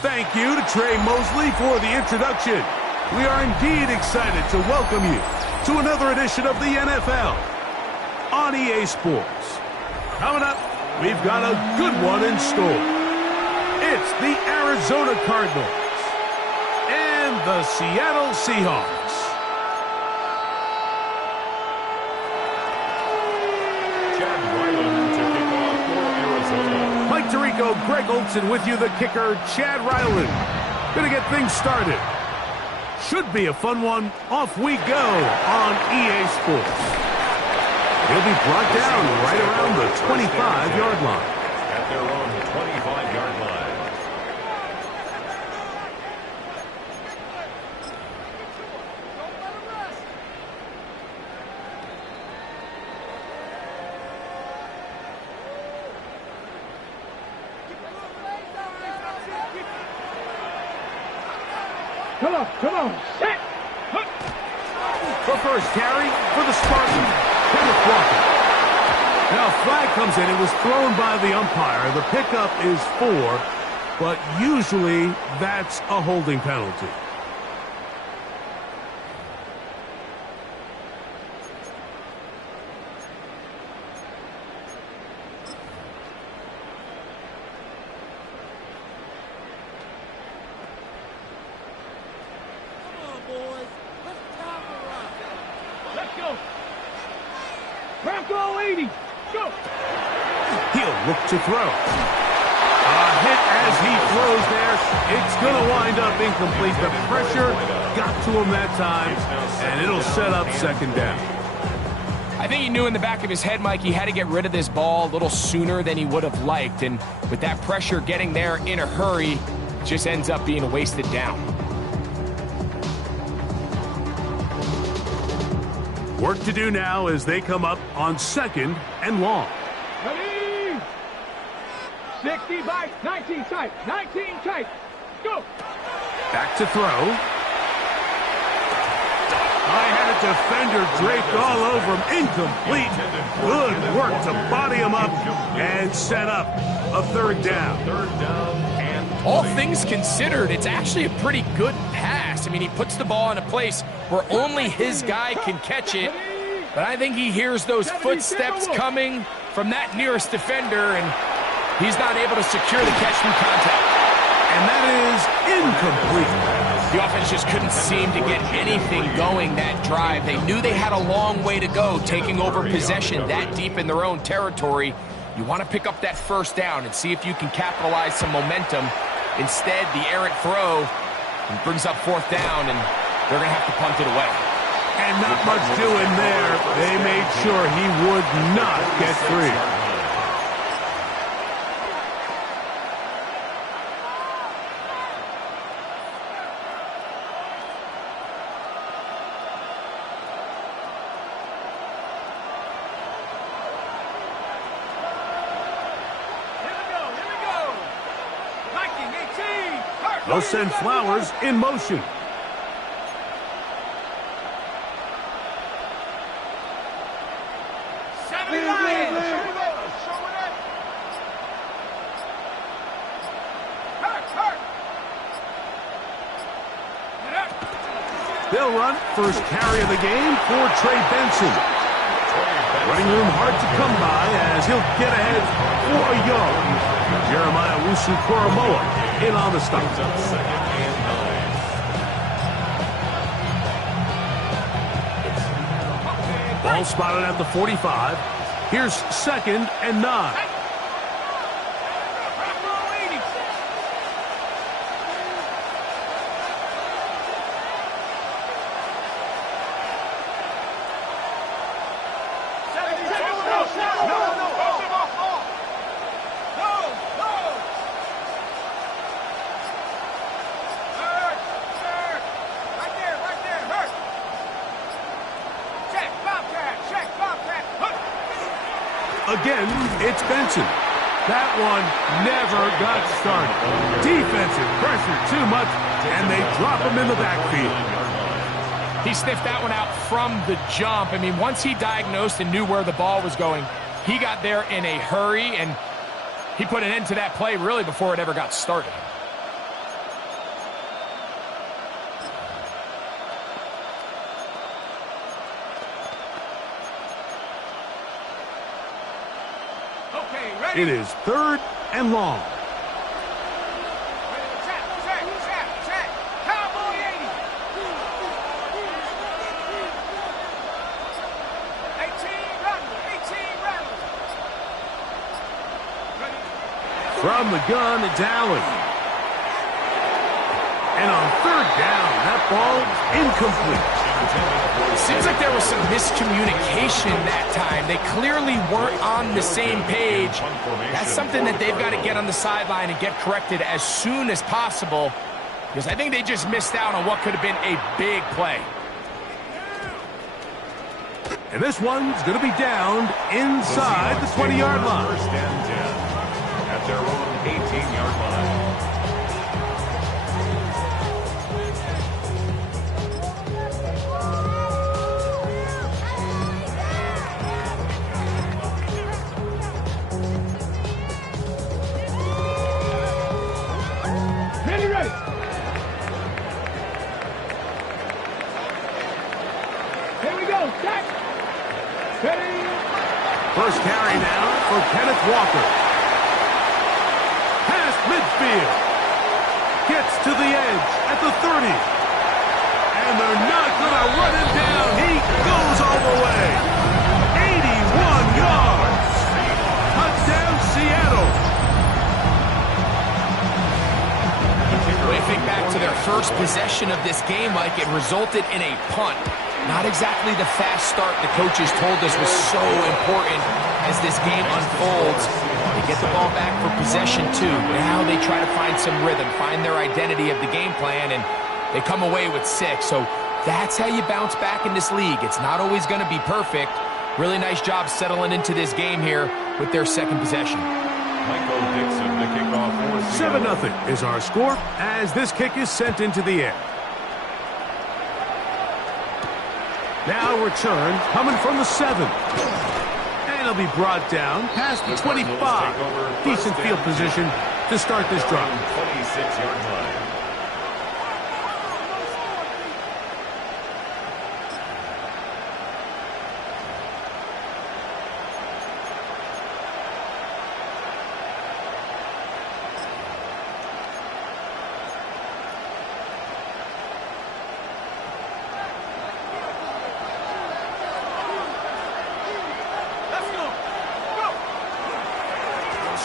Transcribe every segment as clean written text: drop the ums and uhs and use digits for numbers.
Thank you to Trey Mosley for the introduction. We are indeed excited to welcome you to another edition of the NFL on EA Sports. Coming up, we've got a good one in store. It's the Arizona Cardinals and the Seattle Seahawks. Mike Tirico, Greg Olsen with you, the kicker, Chad Ryland. Gonna get things started. Should be a fun one. Off we go on EA Sports. He'll be brought down right around the 25-yard line. At their own 25-yard line. Come on, set! The first carry for the Spartans, Kenneth Walker. Now a flag comes in. It was thrown by the umpire. The pickup is 4, but usually that's a holding penalty. He'll look to throw. A hit as he throws there. It's going to wind up incomplete. The pressure got to him that time, and it'll set up second down. I think he knew in the back of his head, Mike, he had to get rid of this ball a little sooner than he would have liked. And with that pressure getting there in a hurry, it just ends up being a wasted down. Work to do now as they come up on second and long. Ready? 60 by 19 tight. 19 tight. Go. Back to throw. I had a defender draped all over him. Incomplete. Good work to body him up and set up a third down. All things considered, it's actually a pretty good pass. I mean, he puts the ball in a place where only his guy can catch it. But I think he hears those footsteps coming from that nearest defender, and he's not able to secure the catch through contact. And that is incomplete. The offense just couldn't seem to get anything going that drive. They knew they had a long way to go, taking over possession that deep in their own territory. You want to pick up that first down and see if you can capitalize some momentum. Instead, the errant throw brings up fourth down, and they're going to have to punt it away. And not much doing there. They made sure he would not get free. They'll send Flowers in motion. They'll run first carry of the game for Trey Benson. Running room hard to come by as he'll get ahead for a yard. Jeremiah Wusu-Koromoa in on the stop. Ball spotted at the 45. Here's second and 9. Again, it's Benson. That one never got started. Defensive pressure too much, and they drop him in the backfield. He sniffed that one out from the jump. I mean, once he diagnosed and knew where the ball was going, he got there in a hurry, and he put an end to that play really before it ever got started. It is 3rd and long. Cowboy 80. 18 runners. From the gun, it's Allen. And on 3rd down, that ball is incomplete. Seems like there was some miscommunication that time. They clearly weren't on the same page. That's something that they've got to get on the sideline and get corrected as soon as possible, because I think they just missed out on what could have been a big play. And this one's going to be downed inside the 20-yard line. 1st and 10 at their own 18-yard line. Ready. Here we go. Set. Ready. First carry now for Kenneth Walker. Past midfield. Gets to the edge at the 30. And they're not going to run him down. He goes all the way. 81 yards. Touchdown, Seattle. When you think back to their first possession of this game, Mike, it resulted in a punt. Not exactly the fast start the coaches told us was so important as this game unfolds. They get the ball back for possession, too. Now they try to find some rhythm, find their identity of the game plan, and they come away with 6. So that's how you bounce back in this league. It's not always going to be perfect. Really nice job settling into this game here with their second possession. Michael Dixon, the kickoff for Seattle. 7-0 is our score as this kick is sent into the air. Now return coming from the 7. And it'll be brought down past the 25. Decent field position to start this drive. 26-yard line.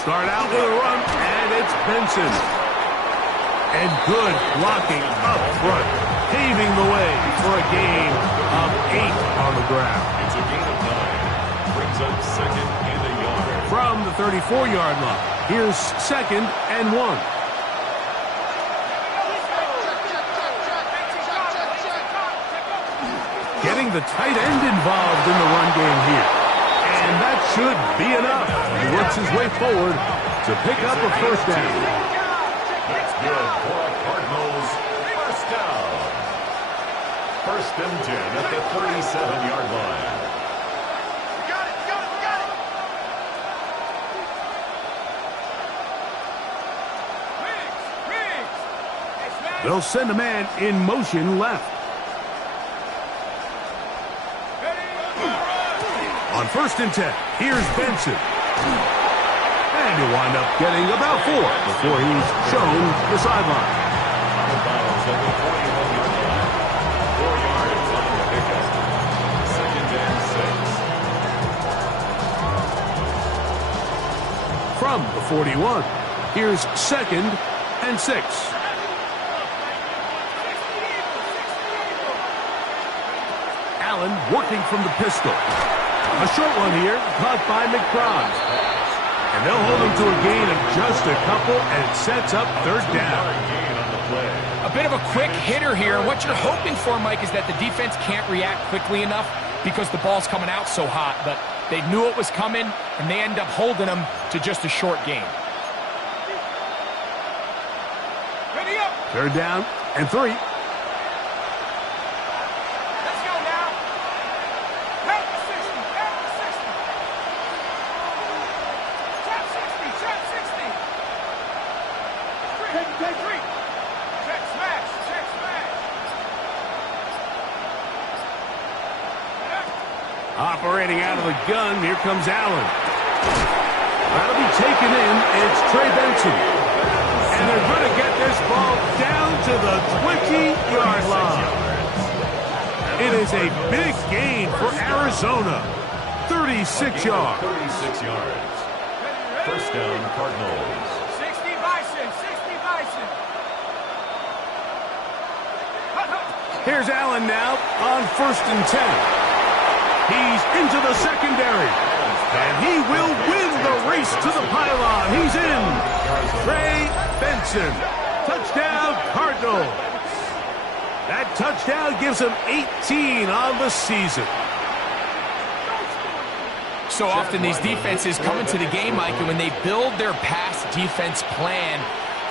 Start out with a run, and it's Benson. And good blocking up front, paving the way for a gain of 8 on the ground. It's a gain of 9. Brings up 2nd and a yard. From the 34-yard line, here's 2nd and 1. Getting the tight end involved in the run game here. And that should be enough. He works his way forward to pick up a 1st down. That's good for a Cardinals 1st down. 1st and 10 at the 37-yard line. They'll send a man in motion left. On 1st and 10, here's Benson. And he'll wind up getting about 4 before he's shown the sideline. Out of bounds at the 41-yard line. 4 yards on the pickup. 2nd and 6. From the 41, here's 2nd and 6. Allen working from the pistol. A short one here, caught by McBride. And they'll hold him to a gain of just a couple, and it sets up 3rd down. A bit of a quick hitter here. What you're hoping for, Mike, is that the defense can't react quickly enough because the ball's coming out so hot. But they knew it was coming, and they end up holding them to just a short gain. 3rd down and 3. Operating out of the gun, here comes Allen. That'll be taken in. It's Trey Benson. And they're going to get this ball down to the 20-yard line. It is a big gain for Arizona. 36 yards. 36 yards. First down, Cardinals. 60 Bison, 60 Bison. Here's Allen now on 1st and 10. He's into the secondary. And he will win the race to the pylon. He's in. Trey Benson. Touchdown, Cardinals. That touchdown gives him 18 on the season. So often these defenses come into the game, Mike, and when they build their pass defense plan,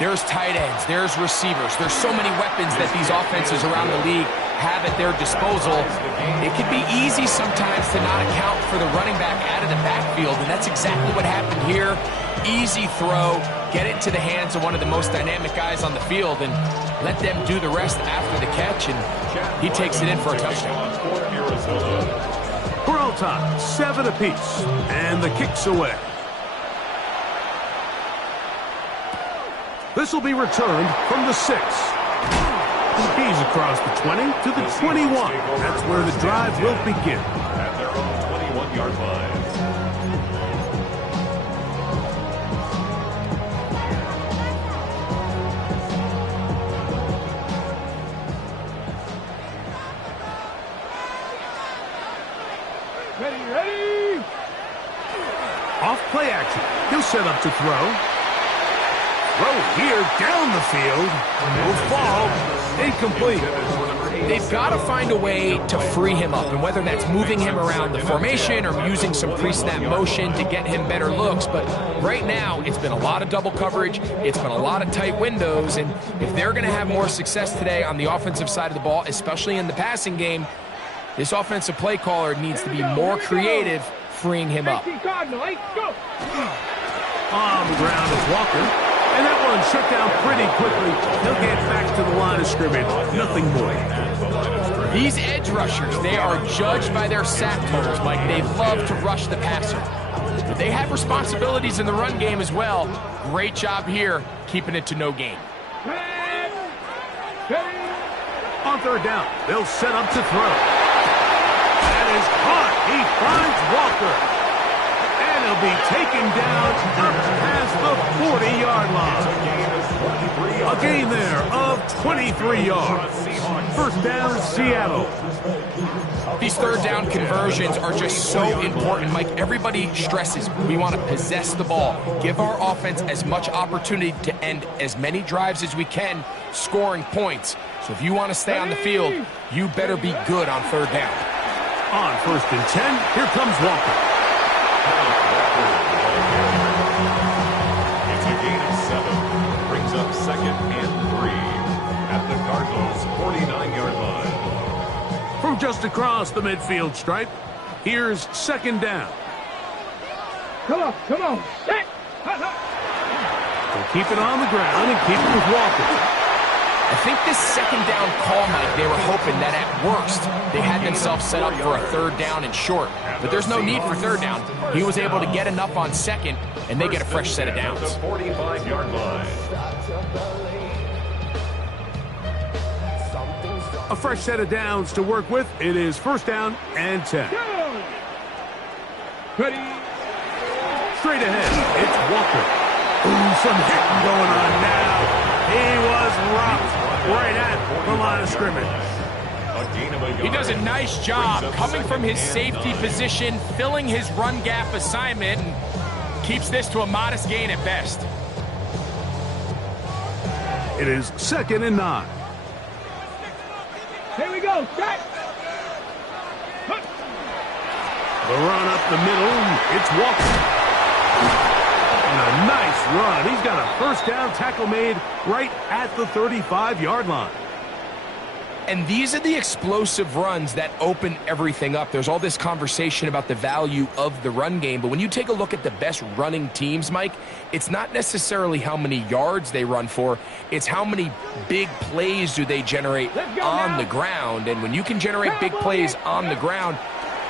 there's tight ends, there's receivers, there's so many weapons that these offenses around the league have at their disposal. It can be easy sometimes to not account for the running back out of the backfield, and that's exactly what happened here. Easy throw, get it to the hands of one of the most dynamic guys on the field, and let them do the rest after the catch, and he takes it in for a touchdown. We're all tied, 7 apiece, and the kick's away. This will be returned from the 6. He's across the 20 to the 21. That's where the drive will begin. At their own 21-yard line. Ready. Off play action. He'll set up to throw. Throw here down the field. No fall. Incomplete. They've got to find a way to free him up, and whether that's moving him around the formation or using some pre-snap motion to get him better looks. But right now, it's been a lot of double coverage. It's been a lot of tight windows, and if they're going to have more success today on the offensive side of the ball, especially in the passing game, this offensive play caller needs to be more creative freeing him up. On the ground is Walker. And that one shut down pretty quickly. He'll get back to the line of scrimmage. Nothing more. These edge rushers, they are judged by their sack totals, Mike. They love to rush the passer. But they have responsibilities in the run game as well. Great job here, keeping it to no gain. On 3rd down, they'll set up to throw. That is caught. He finds Walker. And he'll be taken down up past the 40-yard line. A gain there of 23 yards. First down, Seattle. These 3rd down conversions are just so important, Mike. Everybody stresses we want to possess the ball, give our offense as much opportunity to end as many drives as we can, scoring points. So if you want to stay on the field, you better be good on 3rd down. On 1st and 10, here comes Walker. It's a gain of 7. Brings up 2nd and 3 at the Cardinals' 49-yard line. From just across the midfield stripe, here's 2nd down. Come on. Set. They'll keep it on the ground and keep it with Walker. I think this 2nd down call, Mike, they were hoping that at worst they had themselves set up for a 3rd down and short. But there's no need for 3rd down. He was able to get enough on 2nd, and they get a fresh set of downs. The 45-yard line. A fresh set of downs to work with. It is 1st down and 10. Ready. Straight ahead, it's Walker. Ooh, some hitting going on now. He was rocked right at the line of scrimmage. He does a nice job coming from his safety position, filling his run gap assignment, and keeps this to a modest gain at best. It is 2nd and 9. Here we go. Set. The run up the middle, it's Walker. And a nice run. He's got a 1st down tackle made right at the 35-yard line. And these are the explosive runs that open everything up. There's all this conversation about the value of the run game, but when you take a look at the best running teams, Mike, it's not necessarily how many yards they run for, it's how many big plays do they generate on the ground. And when you can generate big plays on the ground,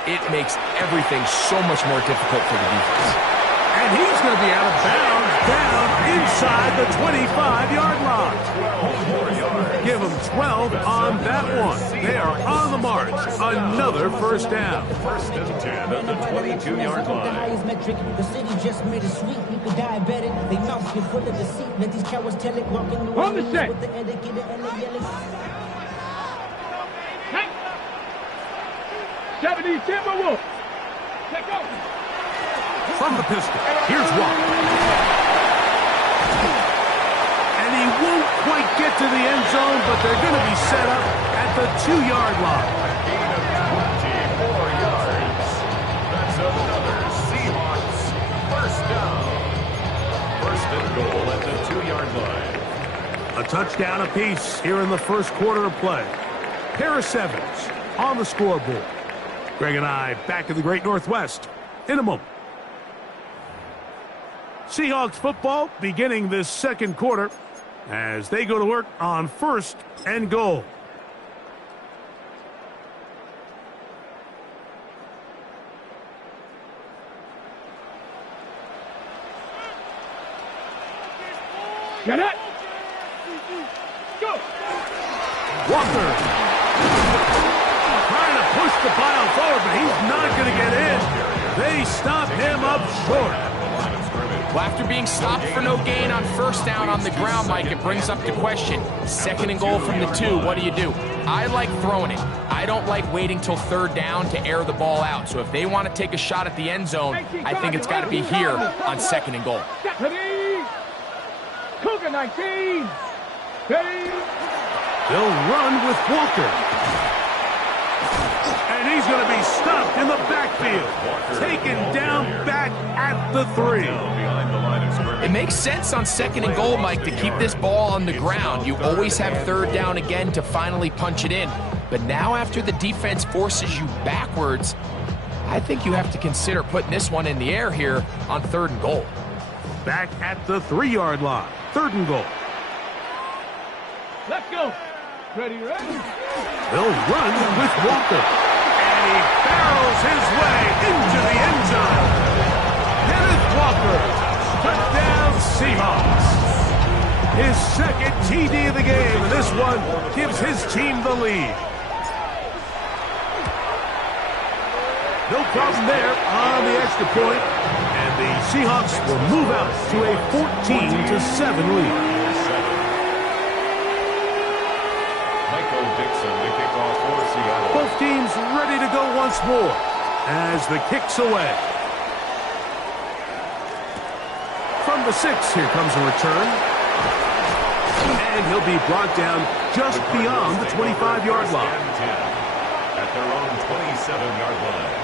it makes everything so much more difficult for the defense. And And he's going to be out of bounds down inside the 25-yard line. 12 more yards. Give them 12 on that one. They are on the march. Another first down. First and 10 at the 22-yard line. The city just made it sweet. People diabetic. They mouths get full of deceit. Let these cowards tell it. Walking the On the set. with the etiquette and the yelling. 70 Timberwolves. Take off. From the pistol, here's Walker. And he won't quite get to the end zone, but they're going to be set up at the 2-yard line. Gain of 24 yards. That's another Seahawks first down. First and goal at the 2-yard line. A touchdown apiece here in the first quarter of play. Pair of sevens on the scoreboard. Greg and I back in the Great Northwest in a moment. Seahawks football beginning this second quarter as they go to work on first and goal. Get it. Go. Walker trying to push the pile forward, but he's not going to get in. They stop him up short. Well, after being stopped for no gain on first down on the ground, Mike, it brings up the question. Second and goal from the 2, what do? I like throwing it. I don't like waiting till third down to air the ball out. So if they want to take a shot at the end zone, I think it's got to be here on second and goal. Deputy. Cougar 19. Ready. They'll run with Walker. And he's going to be stopped in the backfield. Taken down back at the 3. It makes sense on second and goal, Mike, to keep this ball on the ground. You always have third down again to finally punch it in. But now after the defense forces you backwards, I think you have to consider putting this one in the air here on third and goal. Back at the 3-yard line. Third and goal. Let's go. Ready, ready. They'll run with Walker. And he barrels his way into the end zone. Kenneth Walker. Touchdown Seahawks. His second TD of the game, and this one gives his team the lead. No problem there on the extra point, and the Seahawks will move out to a 14-7 lead. Michael Dixon to kick off for Seattle. Both teams ready to go once more as the kick's away. From the 6, here comes a return. And he'll be brought down just beyond the 25-yard line. At their own 27-yard line.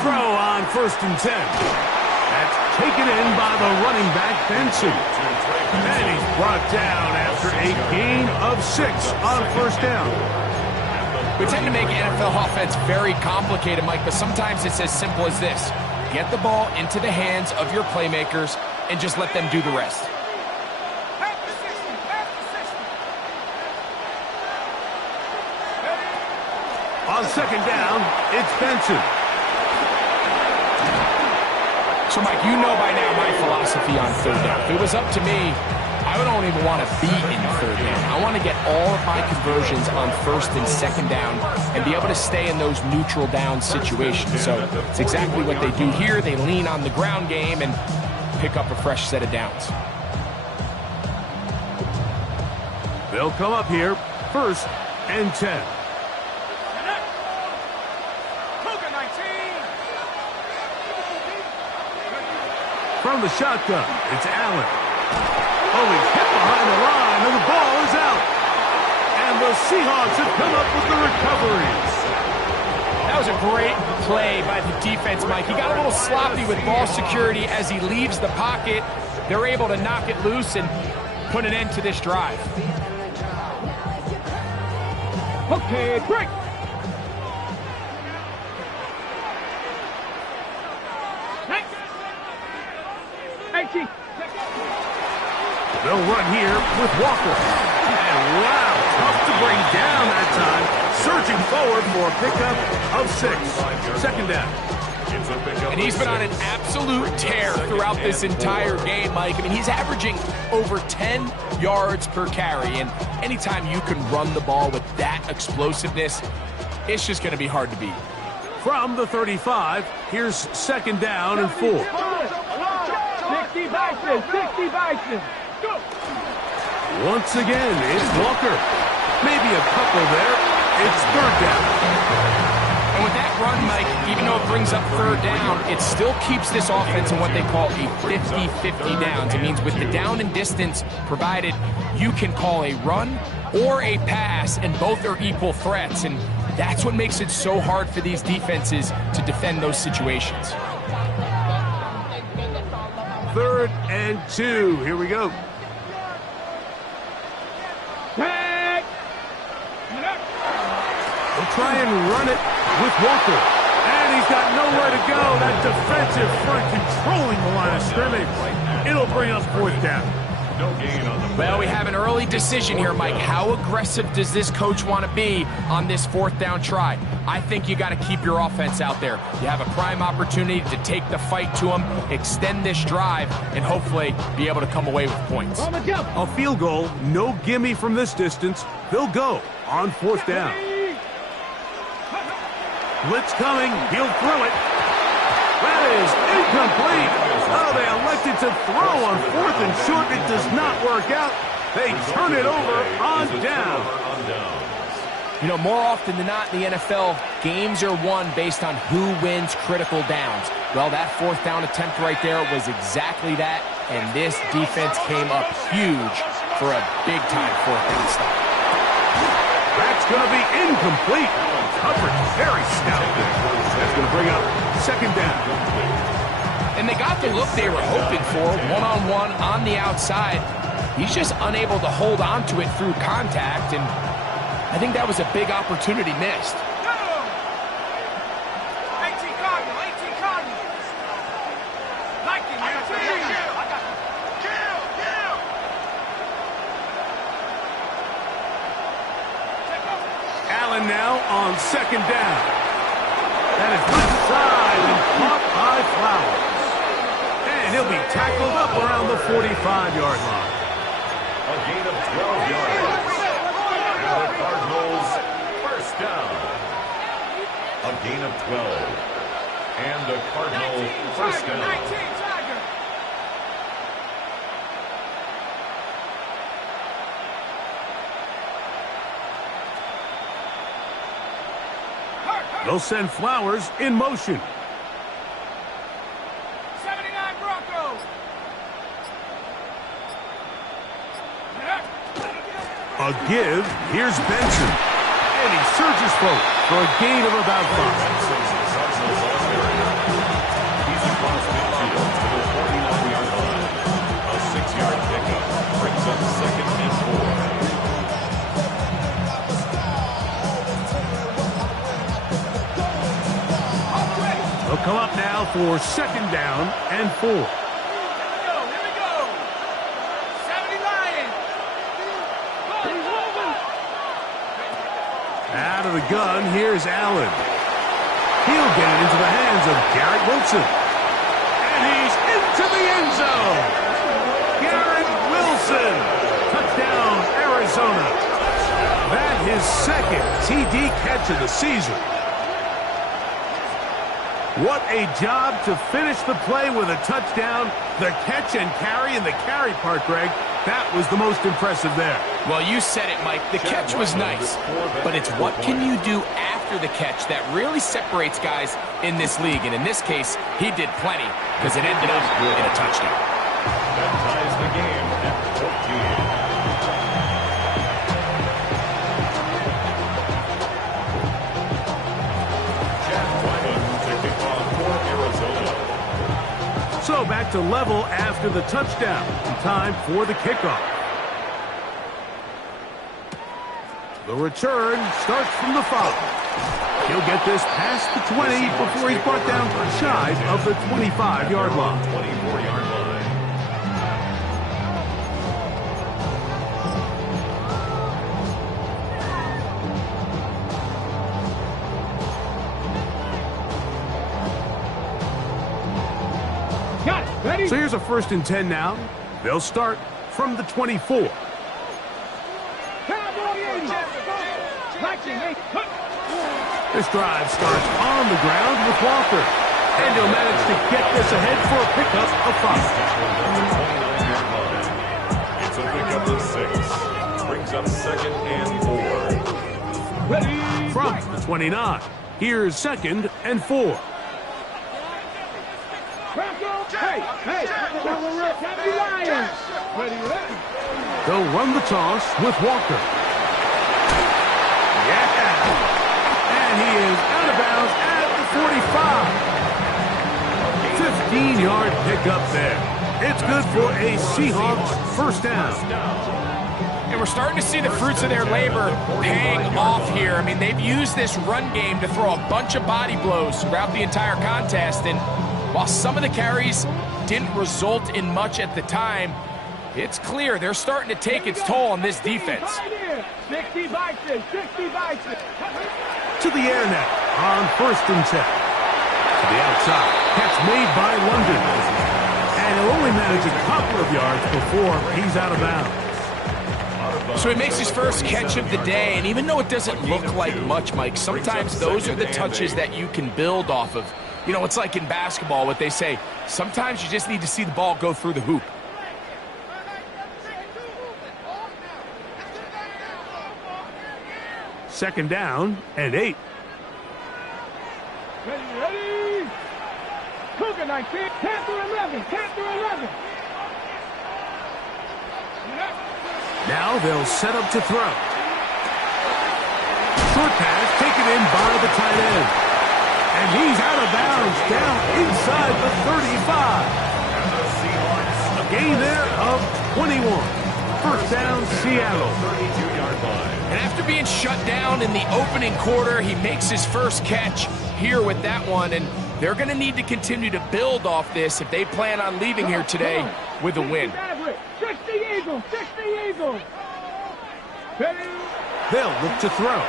Throw on first and 10. That's taken in by the running back, Benson. And he's brought down after a gain of 6 on first down. We tend to make NFL offense very complicated, Mike, but sometimes it's as simple as this. Get the ball into the hands of your playmakers and just let them do the rest. On second down, it's Benson. So, Mike, you know by now my philosophy on third down. If it was up to me, I don't even want to be in third down. I want to get all of my conversions on first and second down and be able to stay in those neutral down situations. So it's exactly what they do here. They lean on the ground game and pick up a fresh set of downs. They'll come up here, first and 10. From the shotgun, it's Allen. Oh, he's hit behind the line, and the ball is out. And the Seahawks have come up with the recoveries. That was a great play by the defense, Mike. He got a little sloppy with ball security as he leaves the pocket. They're able to knock it loose, and put an end to this drive. Okay, break. Next. 18. They'll run here with Walker. And wow, tough to bring down that time. Surging forward for a pickup of 6. Second down. And he's been on an absolute tear throughout this entire game, Mike. I mean, he's averaging over 10 yards per carry. And anytime you can run the ball with that explosiveness, it's just going to be hard to beat. From the 35, here's second down and 4. 60 Bison, 60 Bison. Go. Once again, it's Walker. Maybe a couple there. It's third down. And with that run, Mike, even though it brings up third down, it still keeps this offense in what they call a 50-50 downs. It means with the down and distance provided, you can call a run or a pass, and both are equal threats. And that's what makes it so hard for these defenses to defend those situations. 3rd and 2. Here we go. Tag. They'll try and run it with Walker. And he's got nowhere to go. That defensive front controlling the line of scrimmage. It'll bring up 4th down. No gain on the Well, we have an early decision here, Mike. How aggressive does this coach want to be on this 4th down try? I think you got to keep your offense out there. You have a prime opportunity to take the fight to them, extend this drive, and hopefully be able to come away with points. On the jump. A field goal, no gimme from this distance. They'll go on 4th down. Blitz coming. He'll throw it. That is incomplete. Oh, they elected to throw on 4th and short. It does not work out. They turn it over on down. You know, more often than not in the NFL, games are won based on who wins critical downs. Well, that 4th down attempt right there was exactly that, and this defense came up huge for a big-time 4th down stop. That's going to be incomplete. Coverage very stout there. That's going to bring up 2nd down. And they got the look they were hoping for, one-on-one on the outside. He's just unable to hold on to it through contact, and I think that was a big opportunity missed. 18 Cardinals, 18 Cardinals. Like it, man. Allen now on 2nd down. That is left side and caught by Flowers. And he'll be tackled up around the 45-yard line. A gain of 12 yards. And the Cardinals, 1st down. A gain of 12. And the Cardinals, 1st down. 19 Tiger. They'll send Flowers in motion. 79 Broncos. A give. Here's Benson. And he surges forward for a gain of about 5. He's across midfield to the 49-yard line. A 6-yard pickup brings up 2nd and 4. They'll come up now for 2nd down and 4. Here we go. 70 Lions. Out of the gun, here's Allen. He'll get it into the hands of Garrett Wilson. And he's into the end zone. Garrett Wilson. Touchdown, Arizona. That his 2nd TD catch of the season. What a job to finish the play with a touchdown. The catch and carry, and the carry part, Greg, that was the most impressive there. Well, you said it, Mike. The catch was nice, but it's what can you do after the catch that really separates guys in this league. And in this case, he did plenty because it ended up in a touchdown. That ties the game at 14. So back to level after the touchdown. Time for the kickoff. The return starts from the 5. He'll get this past the 20 before he's brought down shy of the 25-yard line. 24-yard line. So here's a 1st and 10 now. They'll start from the 24. This drive starts on the ground with Walker. And he'll manage to get this ahead for a pickup of 5. It's a pickup of 6. Brings up 2nd and 4. From the 29, here's 2nd and 4. They'll run the toss with Walker. Yeah! And he is out of bounds at the 45. 15-yard pickup there. It's good for a Seahawks 1st down. And we're starting to see the fruits of their labor paying off here. I mean, they've used this run game to throw a bunch of body blows throughout the entire contest. And while some of the carries didn't result in much at the time, it's clear they're starting to take its toll on this defense. 60 bites it, 60 bites it. To the air now on 1st and 10. To the outside. Catch made by London. And he'll only manage a couple of yards before he's out of bounds. So he makes his first catch of the day, and even though it doesn't look like much, Mike, sometimes those are the touches that you can build off of. You know, it's like in basketball, what they say, sometimes you just need to see the ball go through the hoop. Second down and 8. Ready? Cougar 19, 10 through 11, 10 through 11. Now they'll set up to throw. Short pass taken in by the tight end. And he's out of bounds down inside the 35. A gain there of 21. 1st down, Seattle. 32-yard line. And after being shut down in the opening quarter, he makes his first catch here with that one, and they're going to need to continue to build off this if they plan on leaving here today with a win. 60 Eagles, 60 Eagles. They'll look to throw.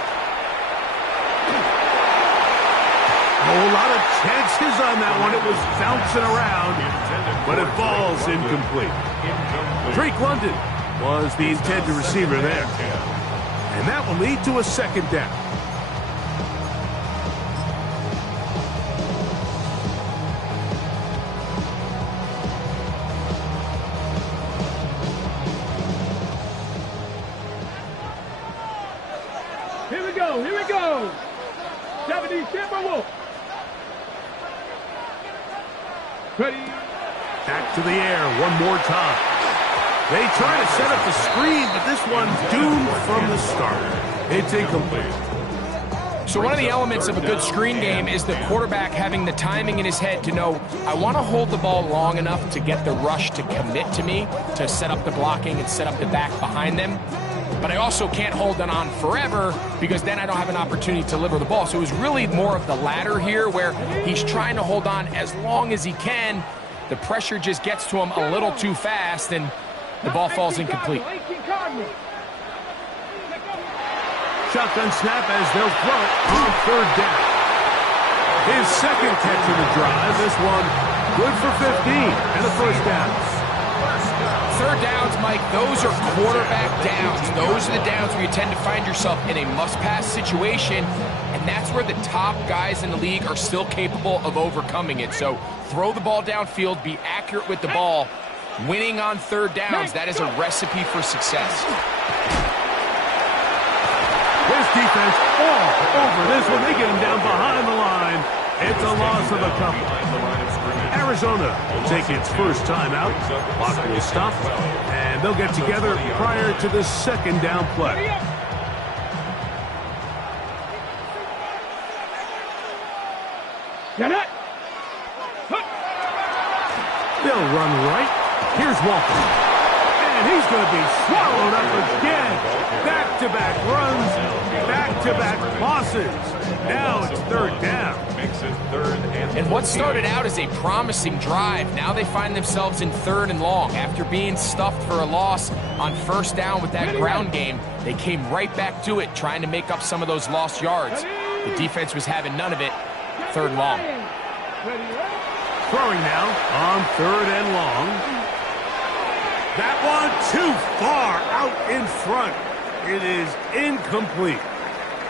A whole lot of chances on that one. It was bouncing around, but it falls incomplete. Drake London was the intended receiver there. And that will lead to a 2nd down. Here we go, here we go. 70 Timberwolves. Ready? Back to the air one more time. They try to set up the screen, but this one's doomed from the start. It's incomplete. So one of the elements of a good screen game is the quarterback having the timing in his head to know, I want to hold the ball long enough to get the rush to commit to me, to set up the blocking and set up the back behind them. But I also can't hold it on forever because then I don't have an opportunity to deliver the ball. So it was really more of the latter here where he's trying to hold on as long as he can. The pressure just gets to him a little too fast, and the ball falls incomplete. Shotgun snap as they'll throw it on 3rd down. His 2nd catch of the drive. This one good for 15 and a 1st down. 3rd downs, Mike, those are quarterback downs. Those are the downs where you tend to find yourself in a must-pass situation, and that's where the top guys in the league are still capable of overcoming it. So throw the ball downfield, be accurate with the ball. Winning on 3rd downs, that is a recipe for success. This defense all over this one. They get him down behind the line. It's a loss of a couple. Arizona will take its first time out. Clock will stop, and they'll get together prior to the 2nd down play. Get it. They'll run right. Here's Walker. And And he's going to be swallowed up again. Back-to-back runs, back-to-back losses. Now it's third down. Makes it third And what started out as a promising drive, now they find themselves in third and long. After being stuffed for a loss on first down with that ground game, they came right back to it, trying to make up some of those lost yards. The defense was having none of it. Third and long. Throwing now on third and long. That one too far out in front. It is incomplete.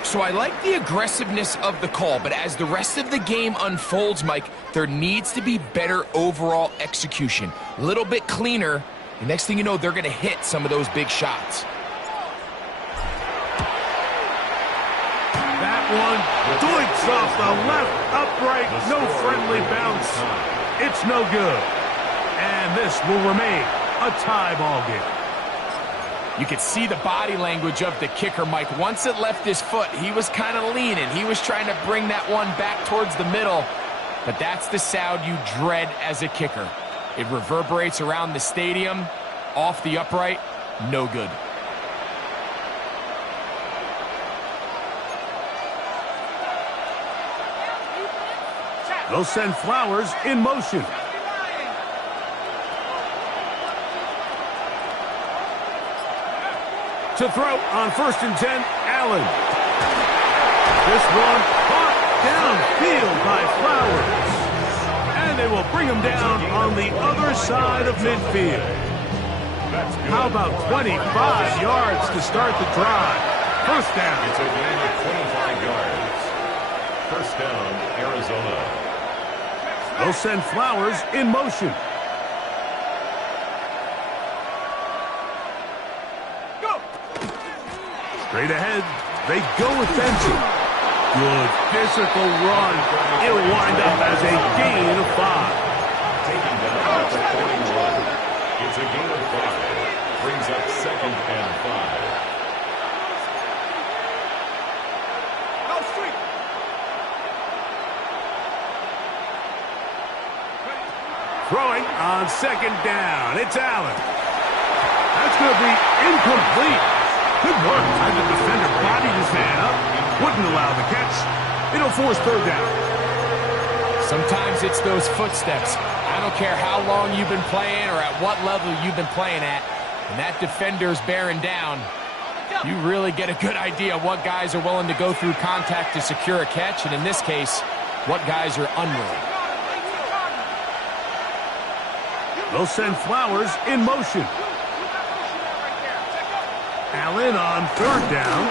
So I like the aggressiveness of the call, but as the rest of the game unfolds, Mike, there needs to be better overall execution. A little bit cleaner, and next thing you know, they're going to hit some of those big shots. That one doinks off the left upright, no friendly bounce. It's no good. And this will remain a tie ball game. You could see the body language of the kicker, Mike. Once it left his foot, he was kind of leaning. He was trying to bring that one back towards the middle. But that's the sound you dread as a kicker. It reverberates around the stadium, off the upright, no good. They'll send Flowers in motion. To throw on 1st and 10, Allen. This one caught downfield by Flowers. And they will bring him down on the other side of midfield. How about 25 yards to start the drive? First down. It's a gain of 25 yards. First down, Arizona. They'll send Flowers in motion. Straight ahead, they go with Benson. Good physical run. It'll wind up as a gain of 5. Taking down at the 41. It's a gain of 5. Brings up 2nd and 5. Throwing on 2nd down. It's Allen. That's going to be incomplete. Good work. The defender bodied his man up. Wouldn't allow the catch. It'll force third down. Sometimes it's those footsteps. I don't care how long you've been playing or at what level you've been playing at. When that defender's bearing down, you really get a good idea of what guys are willing to go through contact to secure a catch, and in this case, what guys are unwilling. They'll send Flowers in motion. Allen on 3rd down.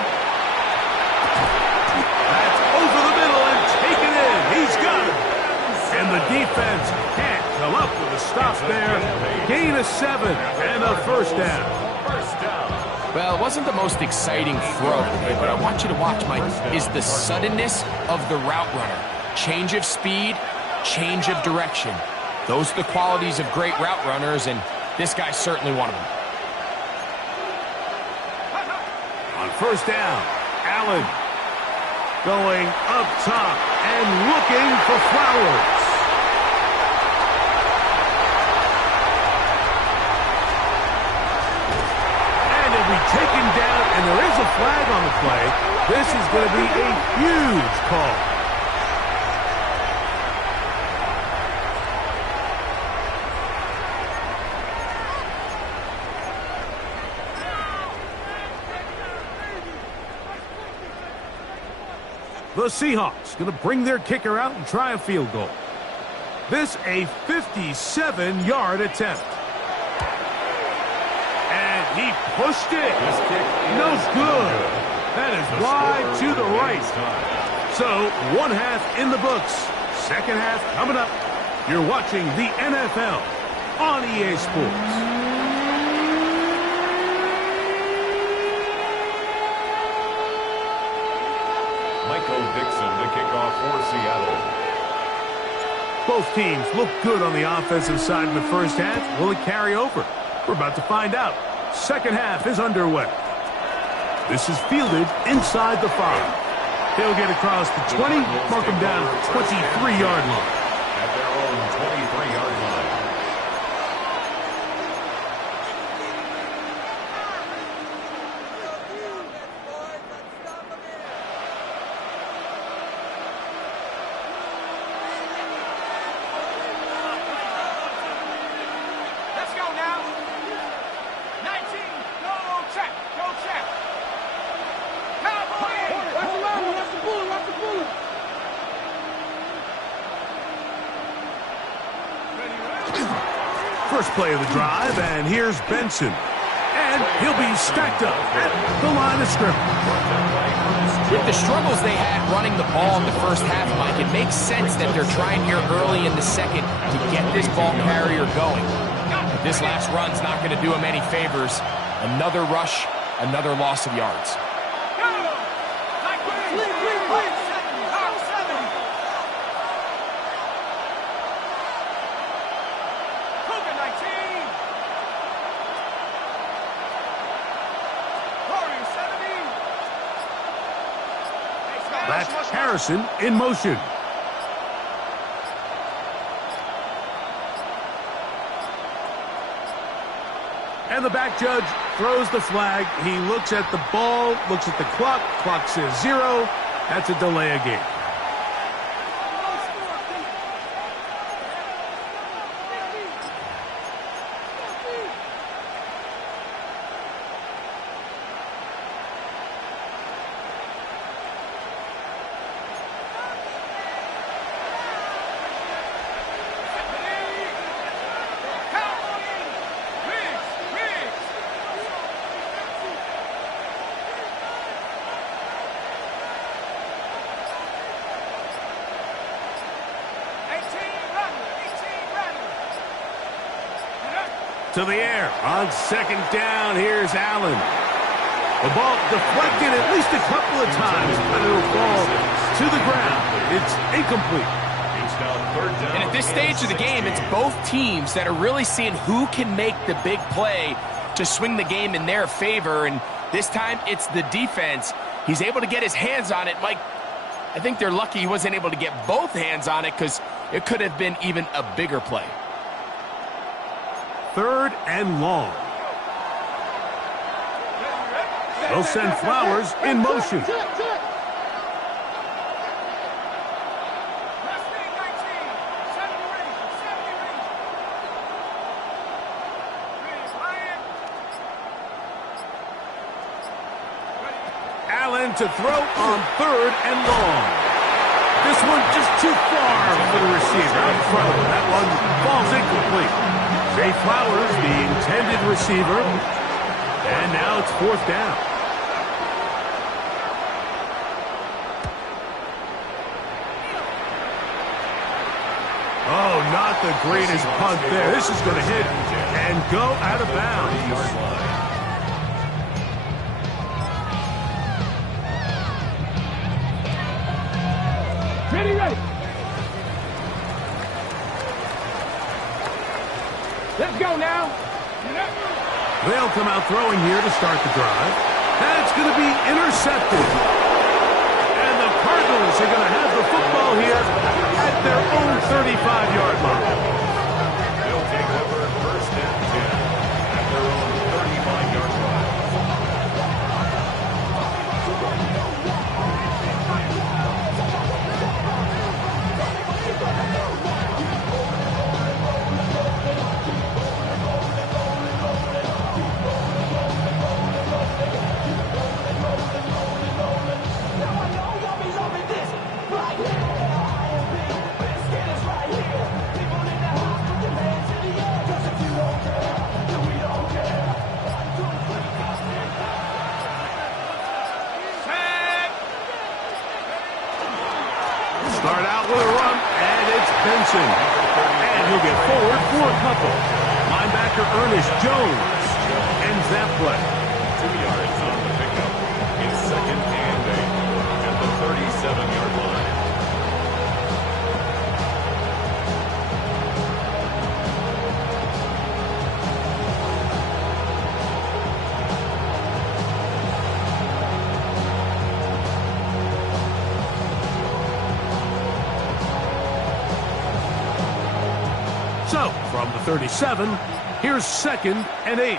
That's over the middle and taken in. He's got it. And the defense can't come up with a stop there. Gain of 7 and a first down. Well, it wasn't the most exciting throw, but I want you to watch, Mike, is the suddenness of the route runner. Change of speed, change of direction. Those are the qualities of great route runners, and this guy's certainly one of them. On 1st down, Allen going up top and looking for Flowers. And he'll be taken down, and there is a flag on the play. This is going to be a huge call. The Seahawks going to bring their kicker out and try a field goal. This a 57-yard attempt. And he pushed it. No good. That is wide to the right. So, 1 half in the books. 2nd half coming up. You're watching the NFL on EA Sports. Dixon, the kickoff for Seattle. Both teams look good on the offensive side in the first half. Will it carry over? We're about to find out. 2nd half is underway. This is fielded inside the 5. He'll get across the 20, mark him down at the 23-yard line. At their own 23-yard line. first play of the drive, and here's Benson. And he'll be stacked up at the line of scrimmage. With the struggles they had running the ball in the first half, Mike, it makes sense that they're trying here early in the second to get this ball carrier going. But this last run's not going to do him any favors. Another rush, another loss of yards. That's Harrison in motion. And the back judge throws the flag. He looks at the ball, looks at the clock. Clock says 0. That's a delay of game. To the air on second down. Here's Allen. The ball deflected at least a couple of times, but it'll fall to the ground. It's incomplete. And at this stage of the game, it's both teams that are really seeing who can make the big play to swing the game in their favor. And this time, it's the defense. He's able to get his hands on it. Mike, I think they're lucky he wasn't able to get both hands on it because it could have been even a bigger play. 3rd and long. They'll send Flowers in motion. Allen to throw on 3rd and long. This one just too far for the receiver out in front of him. That one falls incomplete. Zay Flowers, the intended receiver, and now it's 4th down. Oh, not the greatest punt there. This is going to hit and go out of bounds. Ready. Let's go now. They'll come out throwing here to start the drive. That's going to be intercepted. And the Cardinals are going to have the football here at their own 35-yard line. They'll take over 1st and 10 at their own 35-yard line. Start out with a run, and it's Benson. And he'll get forward for a couple. Linebacker Ernest Jones ends that play. 2 yards on the pickup. It's 2nd and 8 at the 37-yard line. So, from the 37, here's 2nd and 8.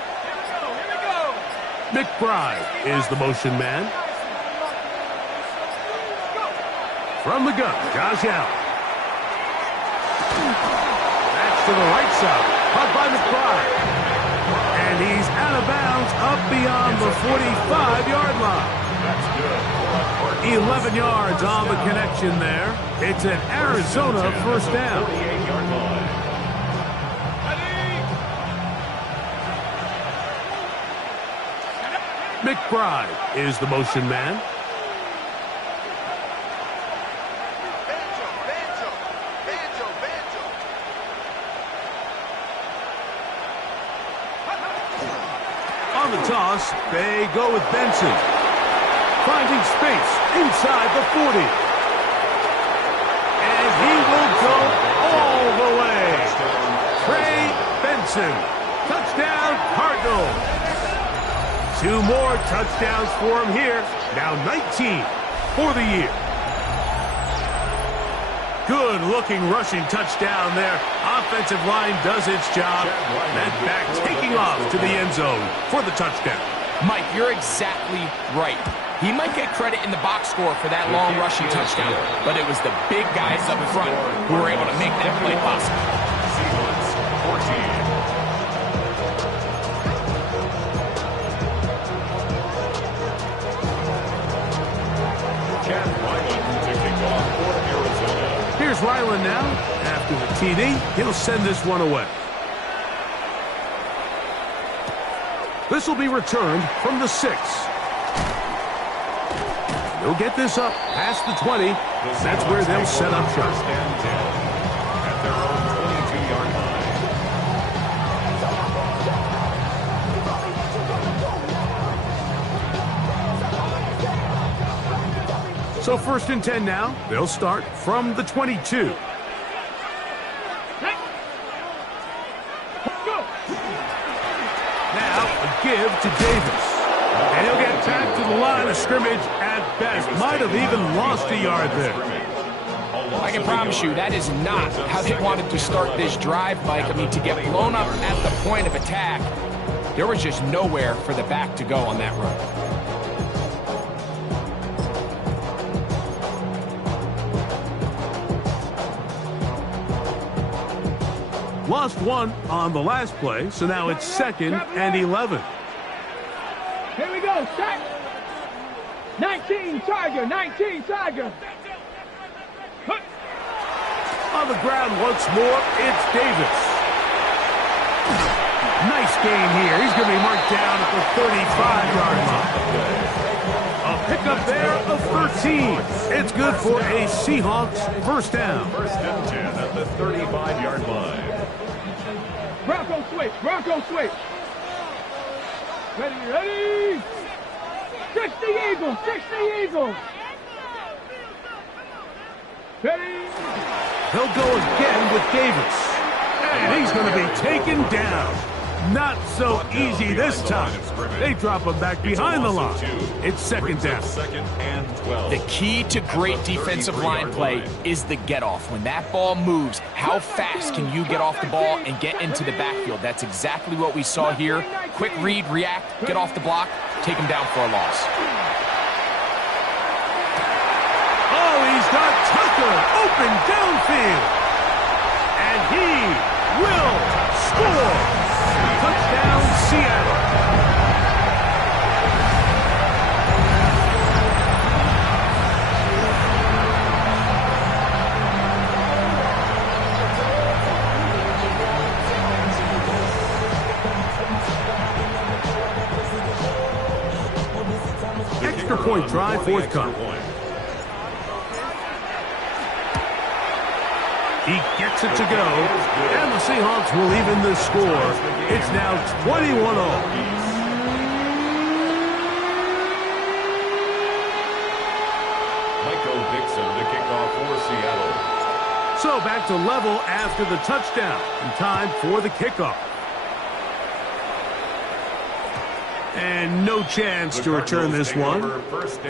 McBride is the motion man. From the gun, Josh Allen. That's to the right side. Caught by McBride. And he's out of bounds up beyond the 45-yard line. That's good. 11 yards on the connection there. It's an Arizona 1st down. 48-yard line. McBride is the motion man. On the toss, they go with Benson. Finding space inside the 40. And he will go all the way. Trey Benson. Touchdown, Cardinals. 2 more touchdowns for him here. Now 19 for the year. Good-looking rushing touchdown there. Offensive line does its job. That back taking off to the end zone for the touchdown. Mike, you're exactly right. He might get credit in the box score for that long rushing touchdown, but it was the big guys up front who were able to make that play possible. Seahawks 14. Here's Ryland now. After the TD, he'll send this one away. This will be returned from the 6. They'll get this up past the 20. That's where they'll set up shop. First and 10 at their own 22-yard line. So first and 10 now. They'll start from the 22. Now a give to Davis. And he'll get back to the line of scrimmage at best. Might have even lost a yard there. I can promise you that is not how they wanted to start this drive, Mike. I mean, to get blown up at the point of attack, there was just nowhere for the back to go on that run. Lost one on the last play, so now it's 2nd and 11. Here we go, set. 19 Tiger, 19 Tiger. On the ground once more, it's Davis. Nice gain here. He's going to be marked down at the 35-yard line. A pickup there of 13. It's good for a Seahawks first down. First and 10 at the 35-yard line. Bronco switch, Bronco switch. Ready, ready. 60 Eagles, 60 Eagles. Ready. He'll go again with Davis. And he's going to be taken down. Not so easy this time. They drop him back behind the line. It's 2nd down. 2nd and 12. The key to great defensive line play is the get-off. When that ball moves, how fast can you get off the ball and get into the backfield? That's exactly what we saw here. Quick read, react, get off the block, take him down for a loss. Oh, he's got Tucker open downfield. And he will score. Touchdown, Seattle. Extra point drive forthcoming. He gets it to go, and the Seahawks will even the score. It's now 21-all. Michael Dixon to kick off for Seattle. So back to level after the touchdown, and time for the kickoff. And no chance to return this one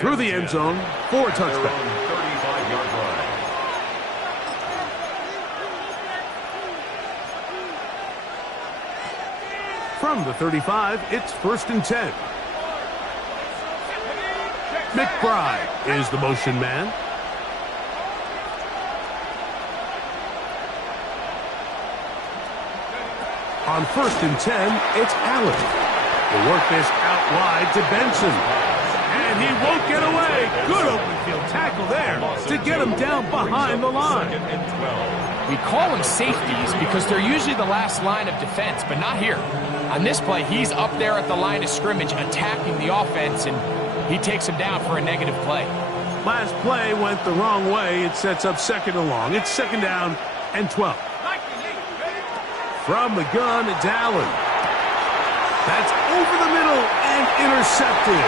through the end zone for a touchdown. 35-yard line. From the 35, it's 1st and 10. McBride is the motion man. On 1st and 10, it's Allen. He'll work this out wide to Benson. And he won't get away. Good open field tackle there to get him down behind the line. 2nd and 12. We call them safeties because they're usually the last line of defense, but not here. On this play, he's up there at the line of scrimmage attacking the offense, and he takes him down for a negative play. Last play went the wrong way. It sets up second and long. It's second down and 12. From the gun, it's Allen. That's over the middle and intercepted.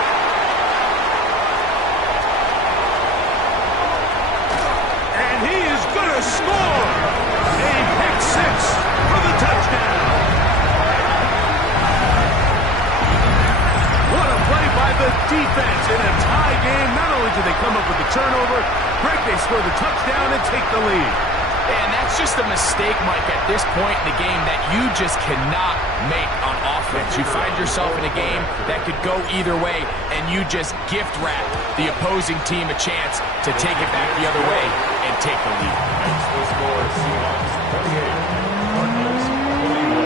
And he is going to score. A pick six for the touchdown. What a play by the defense in a tie game. Not only did they come up with the turnover, Greg, they score the touchdown and take the lead. And that's just a mistake, Mike, at this point in the game that you just cannot make on offense. You find yourself in a game that could go either way, and you just gift wrap the opposing team a chance to take it back the other way and take the lead. That's the score. Seahawks 28, Cardinals 21.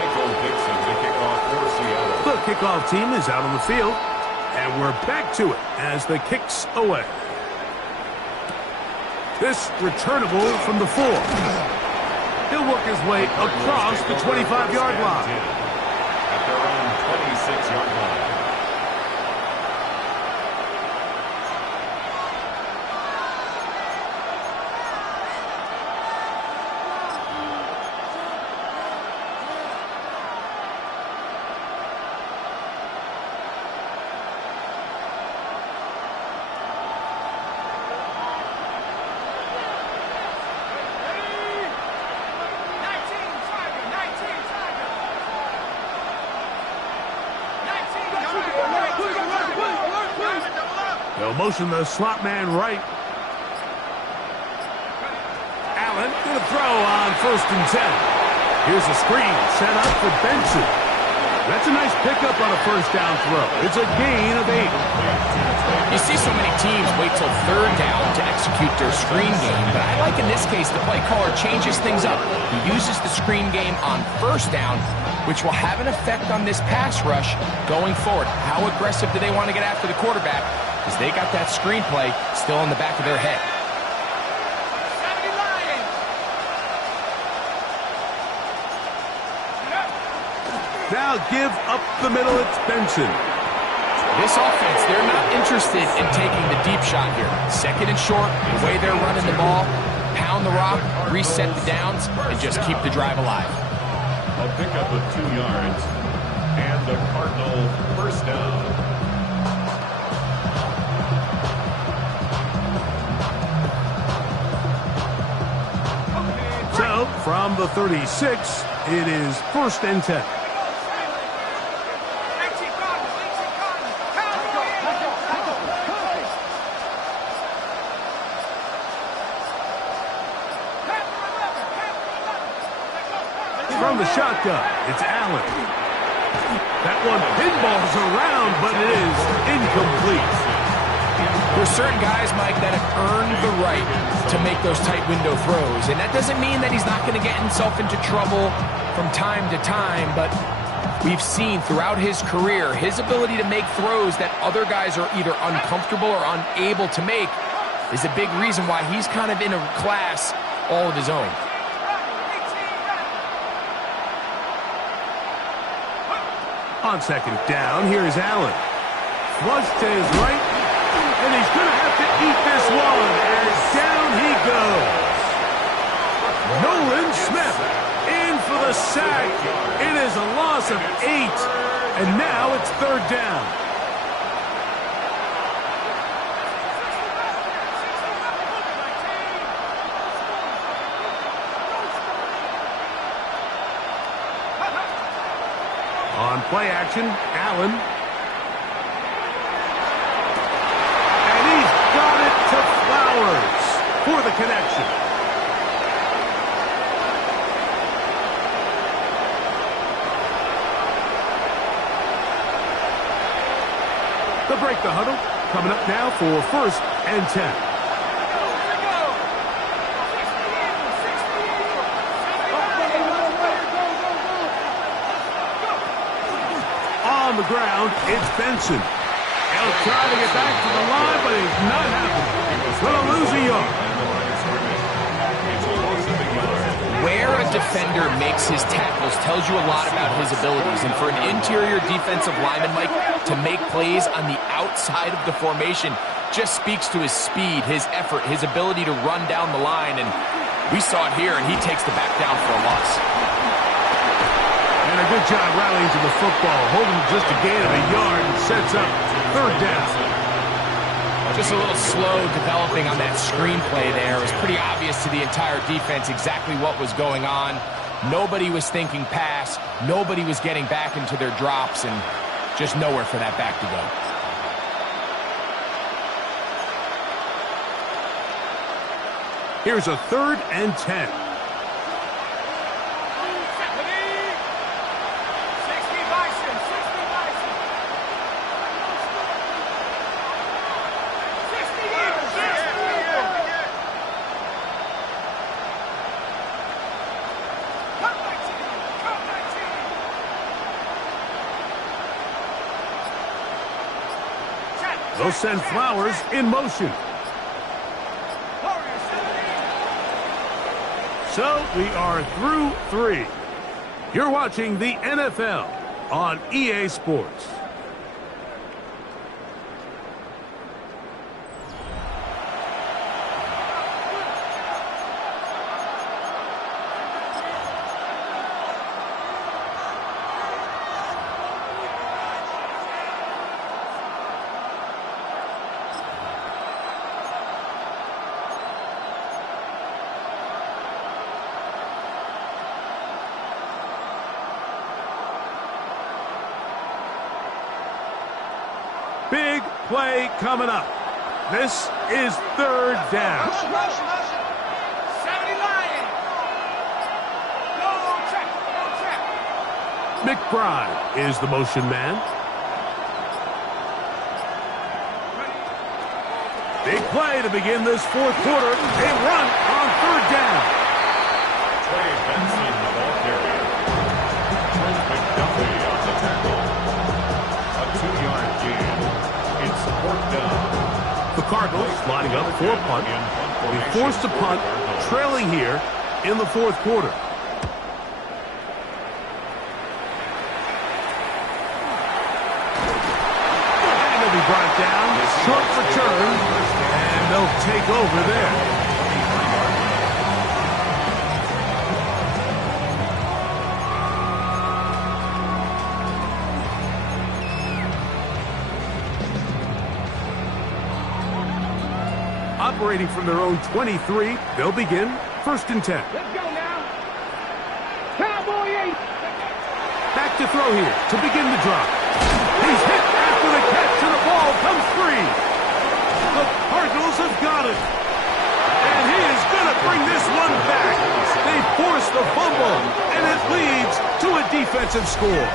Michael Dixon, the kickoff for Seattle. The kickoff team is out on the field, and we're back to it as the kick's away. This returnable from the 4. He'll work his way across the 25-yard line. At their own 26-yard line. They'll motion the slot man right. Allen going to throw on 1st and 10. Here's a screen set up for Benson. That's a nice pickup on a first down throw. It's a gain of 8. You see so many teams wait till 3rd down to execute their screen game, but I like in this case the play caller changes things up. He uses the screen game on 1st down, which will have an effect on this pass rush going forward. How aggressive do they want to get after the quarterback? Because they got that screenplay still in the back of their head. Now give up the middle, it's Benson. This offense, they're not interested in taking the deep shot here. 2nd and short, the way they're running the ball, pound the rock, reset the downs, and just keep the drive alive. A pickup of 2 yards, and the Cardinal first down. So, from the 36, it is 1st and 10. From the shotgun, it's Allen. That one pinballs around, but it is incomplete. There's certain guys, Mike, that have earned the right to make those tight window throws. And that doesn't mean that he's not going to get himself into trouble from time to time, but we've seen throughout his career his ability to make throws that other guys are either uncomfortable or unable to make is a big reason why he's kind of in a class all of his own. On 2nd down, here is Allen. Flush to his right, and he's going to have to eat this one, and down he goes. Nolan Smith in for the sack. It is a loss of 8, and now it's 3rd down. On play action, Allen. And he's got it to Flowers for the connection. They'll break the huddle. Coming up now for 1st and 10. On the ground, it's Benson. He'll try to get back to the line, but it's not happening. Going to lose a yard. Where a defender makes his tackles tells you a lot about his abilities. And for an interior defensive lineman, Mike, to make plays on the outside of the formation just speaks to his speed, his effort, his ability to run down the line. And we saw it here, and he takes the back down for a loss. And a good job rallying to the football, holding just a gain of a yard and sets up third down. Just a little slow developing on that screenplay there. It was pretty obvious to the entire defense exactly what was going on. Nobody was thinking pass. Nobody was getting back into their drops, and just nowhere for that back to go. Here's a 3rd and 10. They'll send Flowers in motion. So we are through 3. You're watching the NFL on EA Sports. Big play coming up. This is 3rd down. McBride is the motion man. Big play to begin this 4th quarter. They run on 3rd down. Trey Benson, the ball carrier. McDuffie on the tackle. A 2-yard gain. It's 4th down. The Cardinals lining up for a punt. They forced a punt, trailing here in the 4th quarter. And they'll be brought down. Short return. And they'll take over there. Operating from their own 23, they'll begin 1st and 10. Let's go now. Cowboy 8. Back to throw here to begin the drive. He's hit after the catch, and the ball comes free. The Cardinals have got it. And he is going to bring this one back. They force the fumble, and it leads to a defensive score.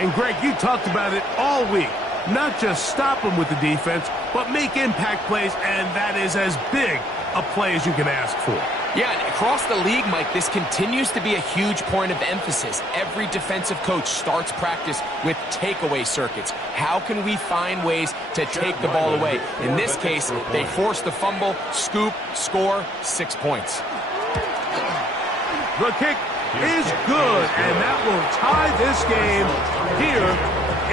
And Greg, you talked about it all week. Not just stop them with the defense, but make impact plays, and that is as big a play as you can ask for. Yeah, and across the league, Mike, this continues to be a huge point of emphasis. Every defensive coach starts practice with takeaway circuits. How can we find ways to take the ball away? In this case, they force the fumble, scoop, score, 6 points. The kick is good, and that will tie this game here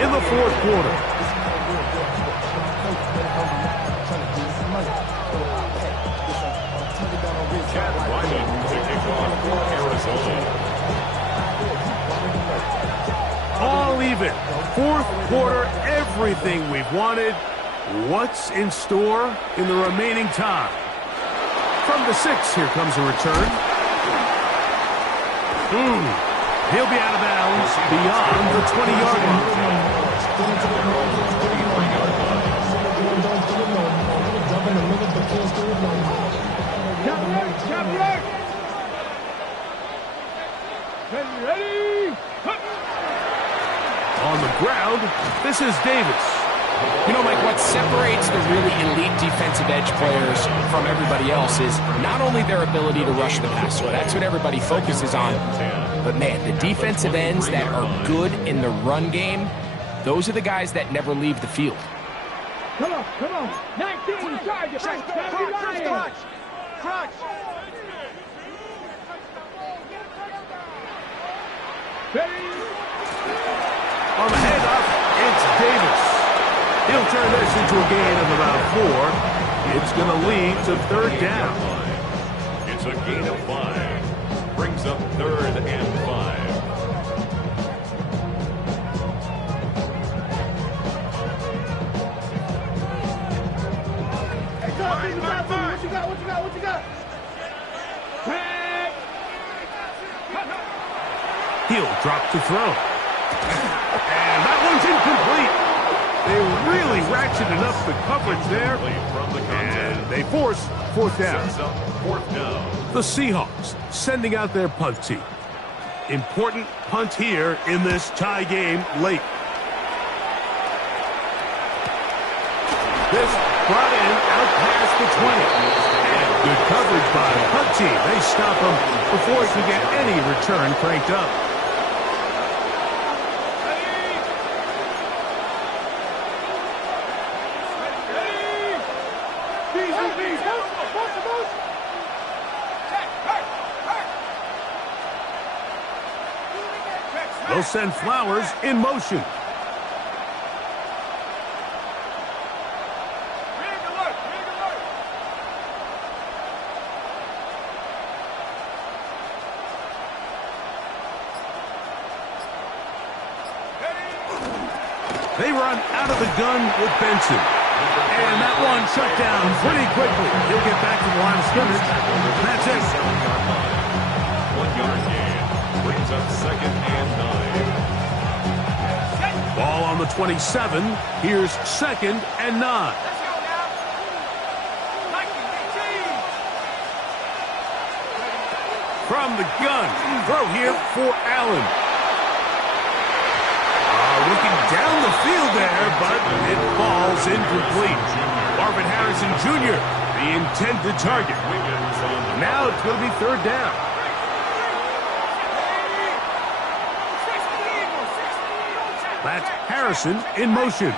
in the 4th quarter. All even. 4th quarter, everything we've wanted. What's in store in the remaining time? From the 6, here comes a return. He'll be out of bounds beyond the 20-yard line. Ready? On the ground, this is Davis. You know, Mike, what separates the really elite defensive edge players from everybody else is not only their ability to rush the passer. That's what everybody focuses on. But, man, the defensive ends that are good in the run game, those are the guys that never leave the field. Come on. 19, charge it. Crunch. On the handoff, it's Davis. He'll turn this into a gain of about 4. It's going to lead to 3rd down. It's a gain of 5. Brings up 3rd and 5. What you got? He'll drop to throw. And that one's incomplete. They really ratcheted up the coverage there. And they force 4th down. The Seahawks sending out their punt team. Important punt here in this tie game late. This brought in out past the 20. And good coverage by the punt team. They stop him before he can get any return cranked up. They'll send Flowers in motion. They run out of the gun with Benson. And that one shut down pretty quickly. He'll get back to the line of scrimmage. That's it. 1 yard gain. Brings up 2nd and 9. Ball on the 27. Here's 2nd and 9. From the gun. Throw here for Allen. Looking down the field there, but it falls incomplete. Marvin Harrison Jr., the intended target. Now it's going to be 3rd down. That's Harrison in motion.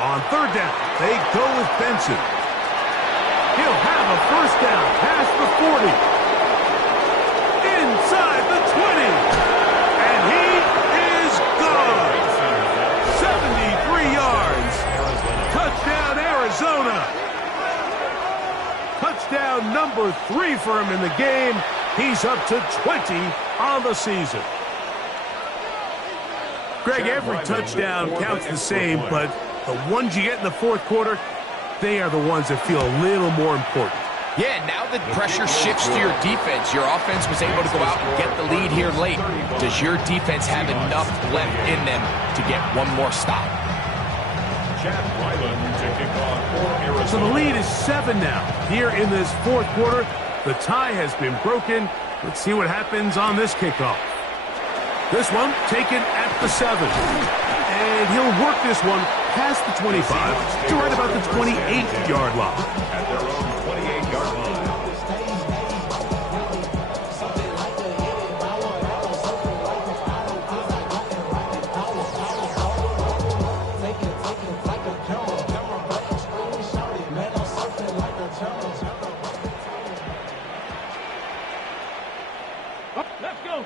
On 3rd down, they go with Benson. He'll have a 1st down past the 40. Inside the 20. And he is gone. 73 yards. Touchdown, Arizona. Touchdown number 3 for him in the game. He's up to 20 on the season. Greg, every touchdown counts the same, but the ones you get in the 4th quarter, they are the ones that feel a little more important. Yeah, now that pressure shifts to your defense, your offense was able to go out and get the lead here late. Does your defense have enough left in them to get one more stop? So the lead is 7 now. Here in this 4th quarter, the tie has been broken. Let's see what happens on this kickoff. This one taken at the 7. And he'll work this one past the 25 to right about the 28-yard line. At their own 28-yard line. Let's go.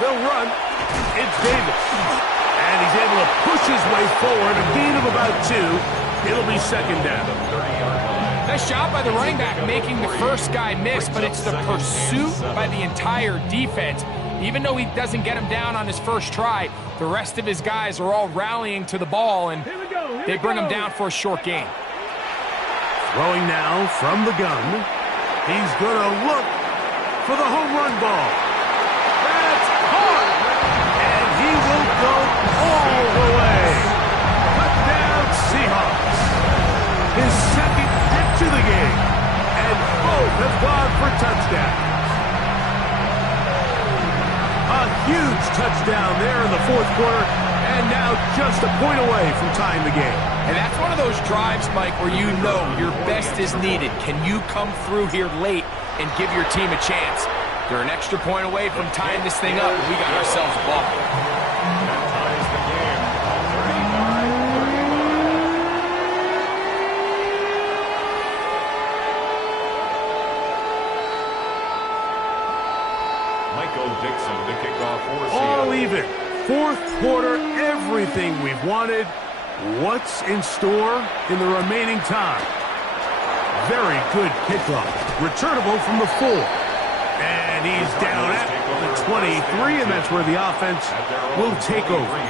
They'll run. It's Davis. And he's able to push his way forward. A gain of about 2. It'll be 2nd down. Nice job by the running back making the first guy miss, but it's the pursuit by the entire defense. Even though he doesn't get him down on his first try, the rest of his guys are all rallying to the ball, and they bring him down for a short gain. Throwing now from the gun. He's going to look for the home run ball. That's caught. And he will go all the way. Touchdown Seahawks. His 2nd catch of the game. And both have gone for touchdowns. A huge touchdown there in the 4th quarter. And now just a point away from tying the game. And that's one of those drives, Mike, where you know your best is needed. Can you come through here late and give your team a chance? You're an extra point away from tying this thing up. We got ourselves a ball. That ties the game. 35-35. Mixon to kick off for All Seattle. even. Fourth quarter, everything we've wanted. What's in store in the remaining time? Very good kickoff. Returnable from the 4. And he's down at the 23, and that's where the offense will take over.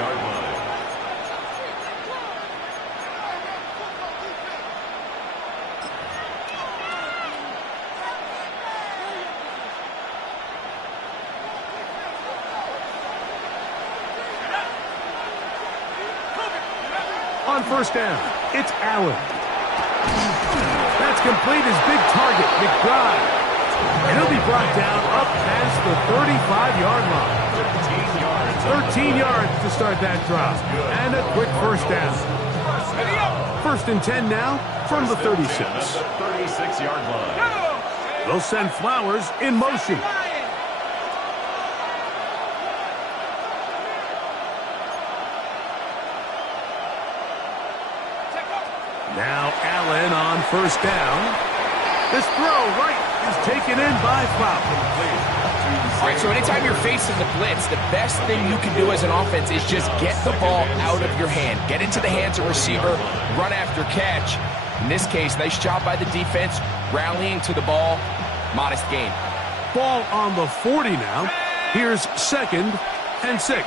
On first down, it's Allen. That's complete his big target, McBride. And he'll be brought down up past the 35-yard line. 13 yards to start that drive. And a quick first down. First and 10 now from the 36. The 36-yard line. They'll send Flowers in motion. Now Allen on first down. This throw right is taken in by Flowers. All right, so anytime you're facing the blitz, the best thing you can do as an offense is just get the ball out of your hand. Get into the hands of receiver, run after catch. In this case, nice job by the defense, rallying to the ball. Modest gain. Ball on the 40 now. Here's 2nd and 6.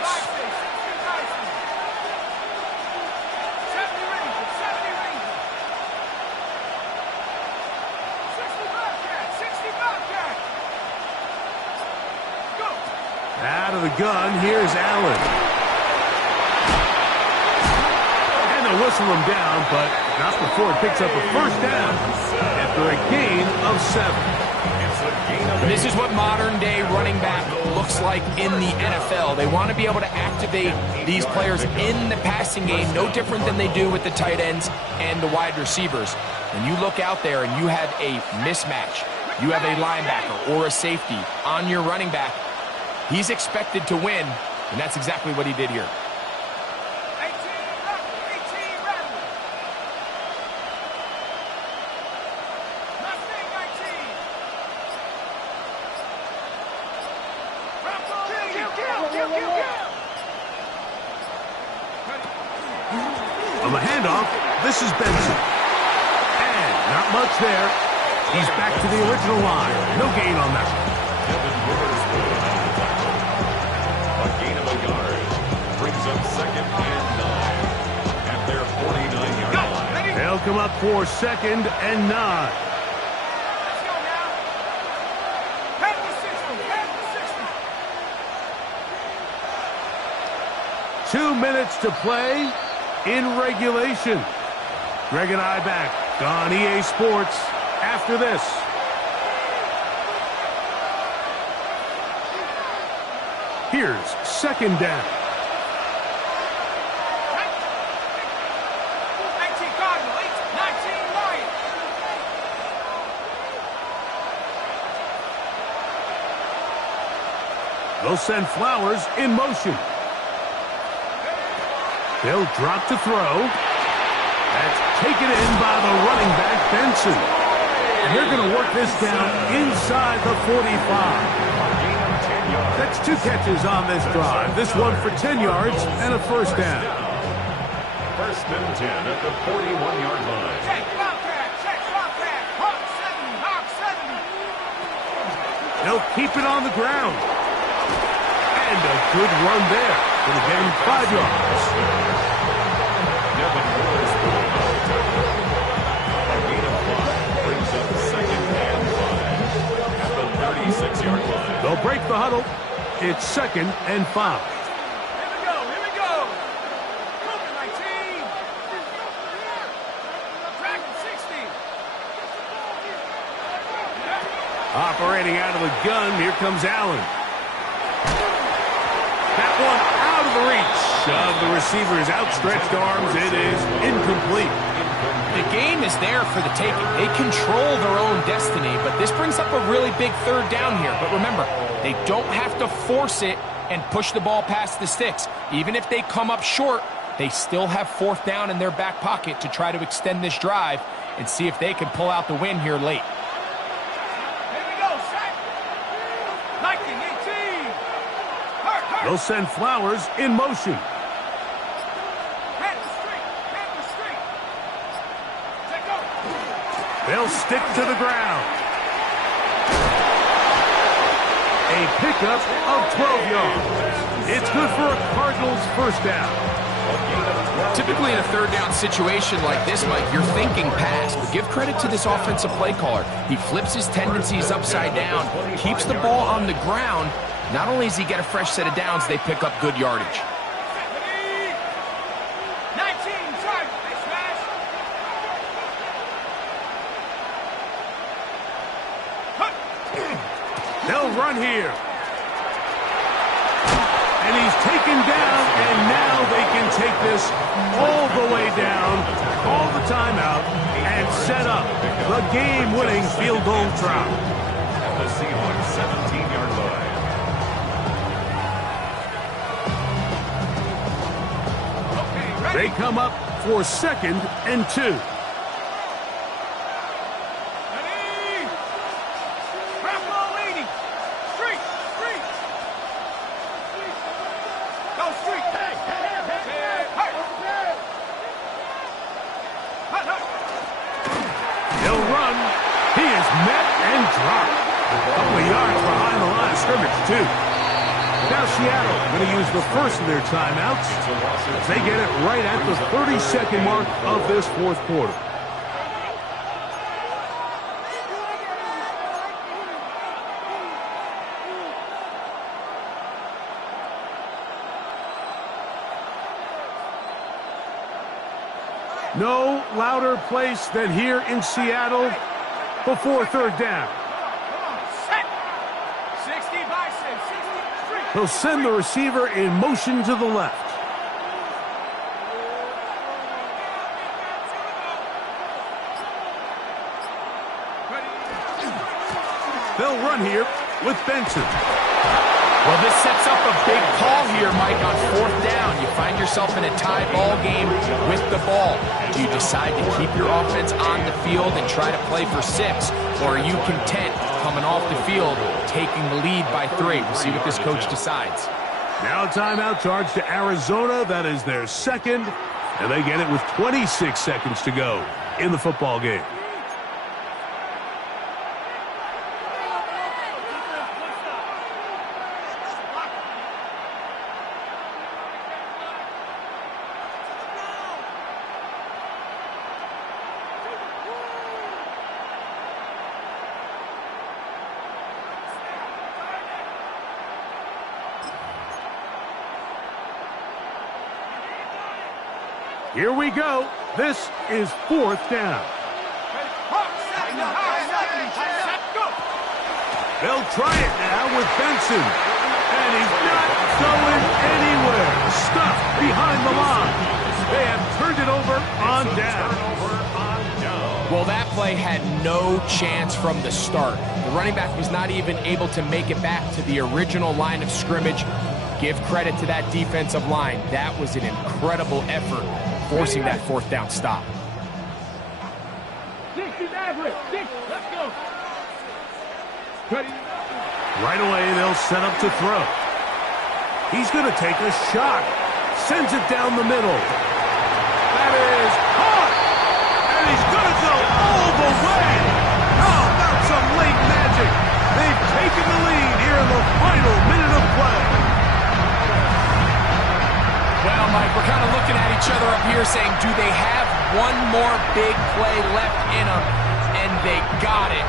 Out of the gun, here's Allen. And they'll whistle him down, but not before it picks up a first down after a gain of 7. This is what modern-day running back looks like in the NFL. They want to be able to activate these players in the passing game, no different than they do with the tight ends and the wide receivers. When you look out there and you have a mismatch, you have a linebacker or a safety on your running back, he's expected to win, and that's exactly what he did here. On the handoff, this is Benson. And not much there. He's back to the original line. No gain on that. A gain of a yard brings up 2nd and 9 at their 49-yard line. They'll come up for 2nd and 9. Let's go now. Head to 60. 2 minutes to play in regulation. Greg and I back on EA Sports after this. Here's 2nd down. 19 Cardinals, 19 Lions. They'll send Flowers in motion. They'll drop to throw. That's taken in by the running back, Benson. And they're going to work this down inside the 45. That's 2 catches on this drive. This one for 10 yards and a first down. First and 10 at the 41-yard line. Check, Wildcat, Hawk 70, Hawk 70. They'll keep it on the ground. And a good run there. Going to get him 5 yards. Devin Moore's going on the tackle. A gain of 5 brings up 2nd and 5 at the 36-yard line. They'll break the huddle. It's 2nd and 5. Here we go. Cougar 19. Dragon 60. Operating out of the gun, here comes Allen. That one out of the reach of the receiver's outstretched arms. It is incomplete. The game is there for the taking. They control their own destiny, but this brings up a really big 3rd down here. But remember, they don't have to force it and push the ball past the sticks. Even if they come up short, they still have 4th down in their back pocket to try to extend this drive and see if they can pull out the win here late. Here we go, Shaq. 19, 18. They'll send Flowers in motion. They'll stick to the ground. A pickup of 12 yards. It's good for a Cardinals first down. Typically in a third down situation like this, Mike, you're thinking pass, but give credit to this offensive play caller. He flips his tendencies upside down, keeps the ball on the ground. Not only does he get a fresh set of downs, they pick up good yardage. They'll run here. And he's taken down, and now they can take this all the way down, call the timeout, and set up the game-winning field goal try. The Seahawks 17-yard line. They come up for 2nd and 2. He'll run. He is met and dropped. A couple of yards behind the line of scrimmage, too. Now Seattle going to use the first of their timeouts. They get it right at the 30-second mark of this fourth quarter. No louder place than here in Seattle before third down. He'll send the receiver in motion to the left. They'll run here with Benson. Well, this sets up a big call here, Mike, on fourth down. You find yourself in a tie ball game with the ball. Do you decide to keep your offense on the field and try to play for 6? Or are you content coming off the field, taking the lead by 3? We'll see what this coach decides. Now a timeout charge to Arizona. That is their second. And they get it with 26 seconds to go in the football game. Here we go. This is fourth down. They'll try it now with Benson. And he's not going anywhere. Stuffed behind the line. They have turned it over on down. Well, that play had no chance from the start. The running back was not even able to make it back to the original line of scrimmage. Give credit to that defensive line. That was an incredible effort, forcing that fourth down stop. 60's average. 6. Let's go. Right away, they'll set up to throw. He's going to take a shot. Sends it down the middle. That is caught. And he's going to go all the way. How about some late magic? They've taken the lead here in the final minute of play. Well, Mike, we're kind of looking at each other up here saying, do they have one more big play left in them? And they got it.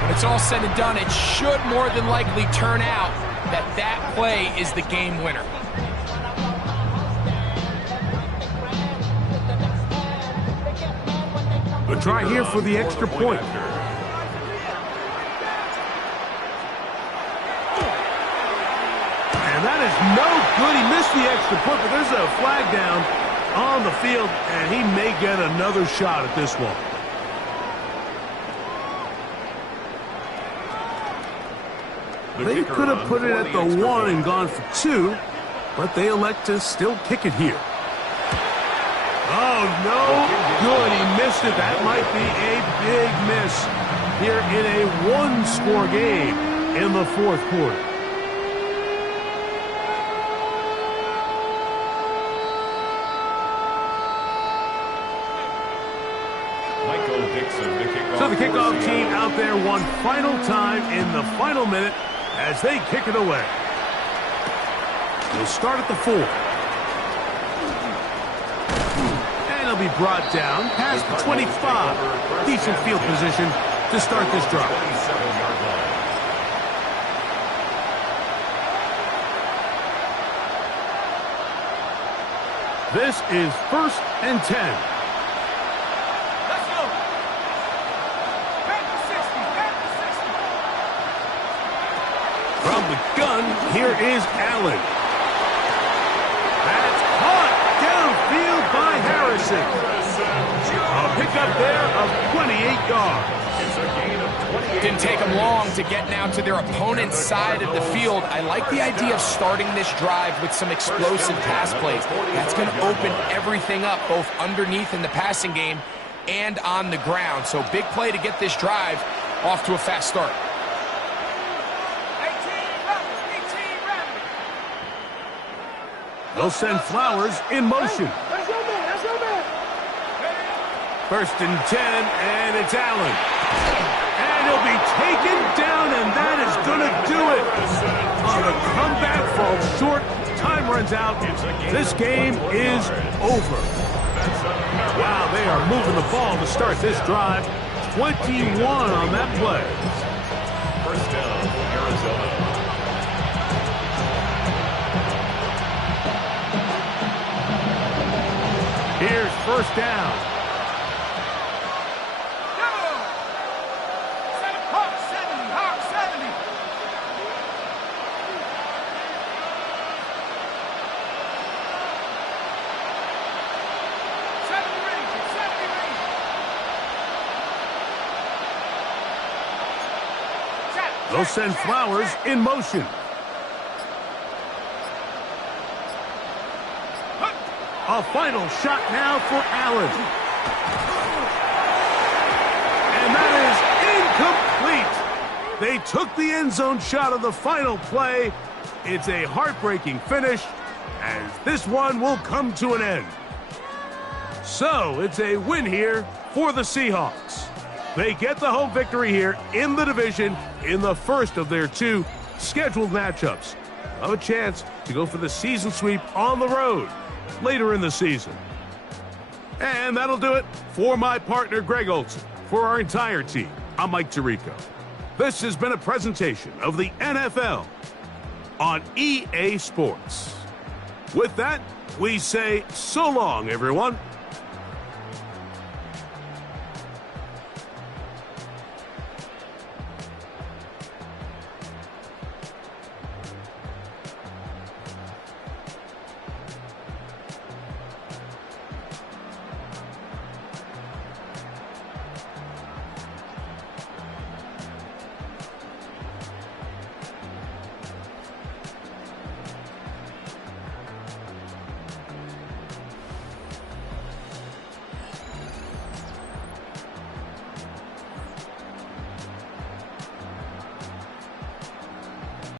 When it's all said and done, it should more than likely turn out that that play is the game winner. But try here for the extra point. And that is no good. He missed the extra point, but there's a flag down on the field, and he may get another shot at this one. They could have put it at the 1 and gone for 2, but they elect to still kick it here. Oh, no good. He missed it. That might be a big miss here in a one-score game in the fourth quarter. kickoff team out there one final time in the final minute as they kick it away. We'll start at the 4. And he'll be brought down past the 25. Decent field position to start this drive. 27-yard line. This is 1st and 10. Let's go. Back to 60. Back to 60. From the gun, here is Allen. That's caught downfield by Harrison. A pickup there of 28 yards. It's a gain of 28. Didn't take them long to get now to their opponent's side of the field. I like the idea of starting this drive with some explosive pass plays. That's going to open everything up, both underneath in the passing game and on the ground. So big play to get this drive off to a fast start. 18 rapid. They'll send Flowers in motion. That's your man. That's your man. 1st and 10, and it's Allen. And he'll be taken down, and that is going to do it. On a comeback falls short. Time runs out. This game is over. Wow, they are moving the ball to start this drive. 21 on that play. First down, Arizona. Here's 1st down. Hawk 70. They'll send Flowers in motion. A final shot now for Allen. And that is incomplete. They took the end zone shot of the final play. It's a heartbreaking finish, as this one will come to an end. So it's a win here for the Seahawks. They get the home victory here in the division in the first of their 2 scheduled matchups. Have a chance to go for the season sweep on the road later in the season. And that'll do it for my partner, Greg Olson. For our entire team, I'm Mike Tirico. This has been a presentation of the NFL on EA Sports. With that, we say so long, everyone.